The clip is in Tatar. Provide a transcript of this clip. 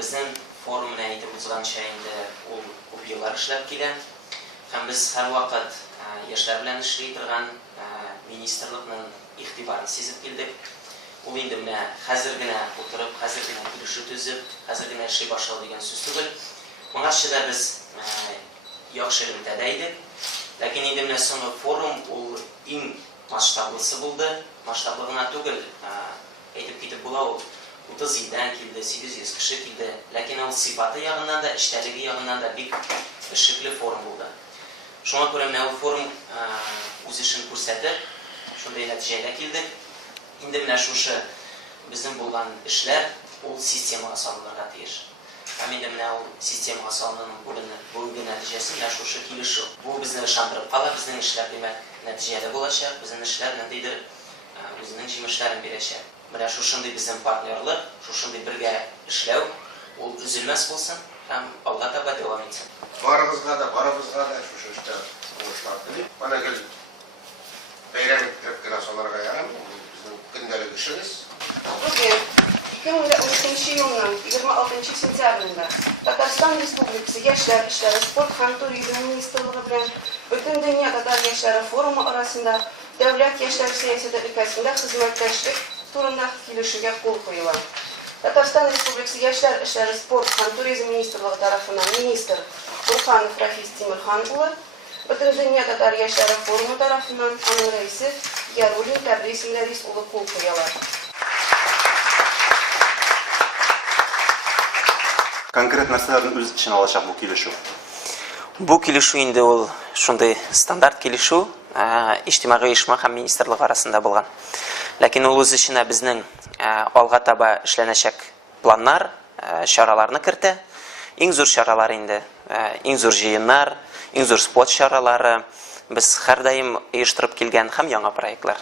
Bizning forumni aytib o'tgancha endi ул ko'p yillar ishlab kelgan. Ham biz har vaqt yoshlar bilan ishlay turgan ministerlikning ig'tiborini sezib keldik. Ул endi менә hozirgina o'tirib, hozirgina kelishuv tuzib, hozirgina ishlay boshladi degan so'z түгел. Mo'ngashida biz yaxshi limtada edik. Lekin endi менә so'nggi forum ул eng масштаблысы булды. Масштаблы гына түгел, әйтеп китеп була ул 30 илдән килде, 800 кеше килде. Ләкин ул сыйфаты ягыннан да, эштәлеге ягыннан да бик эшлекле форум булды. Шуңа күрә менә ул форум үз эшен күрсәтеп, шундый нәтиҗәгә килдек. Инде менә шушы безнең булган эшләр ул системага салынырга тиеш. Һәм инде менә ул системага салынган бүгенге нәтиҗәсе менә шушы килешү. Бу безне ышандырып кала, безнең эшләр димәк нәтиҗәле булачак, безнең эшләр ниндидер үзенең җимешләрен бирәчәк. Менә шушындый безнең партнерлык, шушындый бергә эшләү ул үзелмәс булсын һәм алга таба дәвам итсен. Барыбызга да шушы эштә уңышлар телим. Менә гел бәйрәм итеп кенә санарга ярамый. Безнең көндәлек эшебез. Бүген 2013 елның 26 сентябрендә Татарстан Республикасы Яшьләр эшләре, спорт һәм туризм министрлыгы белән Бөтен дөнья татар яшьләре форумы арасында дәүләт яшьләр сәясәте өлкәсендә хезмәттәшлек турында килешүгә кул куела. Татарстан Республикасы Яшьләр эшләре, спорт һәм туризм министрлыгы тарафыннан министр Бурханов Рафис Тимирхан улы, Бөтен дөнья татар яшьләре форумы тарафыннан аның рәисе Яруллин Тәбрис Милләрис улы кул куялар. Конкрет нәрсәләрне үз ичен алачак бу килешү. Бу килешү инде ул шундый стандарт килешү, иҗтимагый оешма һәм министрлык арасында булган. Ләкин ул үз иченә безнең алга таба эшләнәчәк планнар, чараларны кертә. Иң зур чаралар инде, иң зур җыеннар, иң зур спорт чаралары без һәрдаим оештырып килгән һәм яңа проектлар.